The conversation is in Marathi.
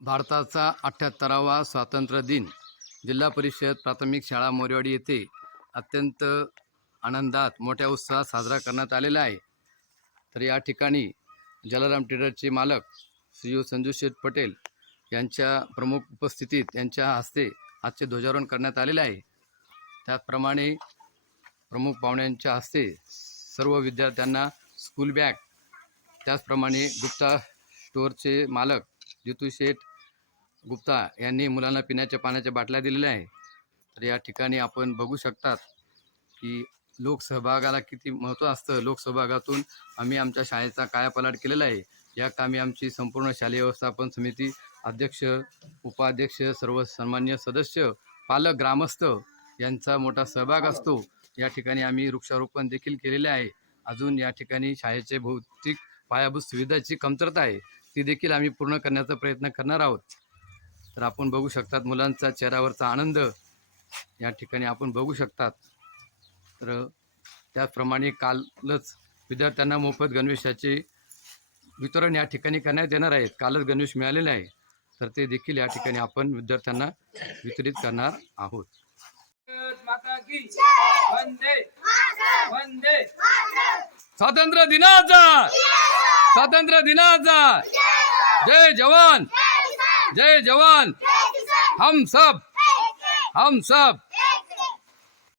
भारताचा अठ्ठ्याहत्तरावा स्वातंत्र्य दिन. जिल्हा परिषद प्राथमिक शाळा मोरेवाडी येथे अत्यंत आनंदात मोठ्या उत्साहात साजरा करण्यात आलेला आहे. तर या ठिकाणी जलाराम ट्रेडरचे मालक श्री संजू शेठ पटेल यांच्या प्रमुख उपस्थितीत यांच्या हस्ते आजचे ध्वजारोहण करण्यात आलेले आहे. त्याचप्रमाणे प्रमुख पाहुण्यांच्या हस्ते सर्व विद्यार्थ्यांना स्कूल बॅग त्याचप्रमाणे गुप्ता स्टोअरचे मालक जितू शेठ गुप्ता यांनी मुलांना पिण्याच्या पाण्याच्या बाटल्या दिलेल्या आहे. तर या ठिकाणी आपण बघू शकतात की लोकसहभागाला किती महत्त्व असतं. लोकसहभागातून आम्ही आमच्या शाळेचा कायापालट केलेला आहे. या कामी आमची संपूर्ण शालेय व्यवस्थापन समिती अध्यक्ष उपाध्यक्ष सर्व सन्मान्य सदस्य पालक ग्रामस्थ यांचा मोठा सहभाग असतो. या ठिकाणी आम्ही वृक्षारोपण देखील केलेले आहे. अजून या ठिकाणी शाळेचे भौतिक पायाभूत सुविधाची कमतरता आहे. ती देखील आम्ही पूर्ण करण्याचा प्रयत्न करणार आहोत. तर आपण बघू शकतात मुलांचा चेहऱ्यावरचा आनंद या ठिकाणी आपण बघू शकतात. तर त्याचप्रमाणे कालच विद्यार्थ्यांना मोफत गणवेशाचे वितरण या ठिकाणी करण्यात येणार आहेत कालच गणवेश मिळालेले आहे. तर ते देखील या ठिकाणी आपण विद्यार्थ्यांना वितरित करणार आहोत. स्वातंत्र्य दिनाचा! स्वातंत्र्य दिनाचा! जय जवान! जय जवान! हम सब! हम सब!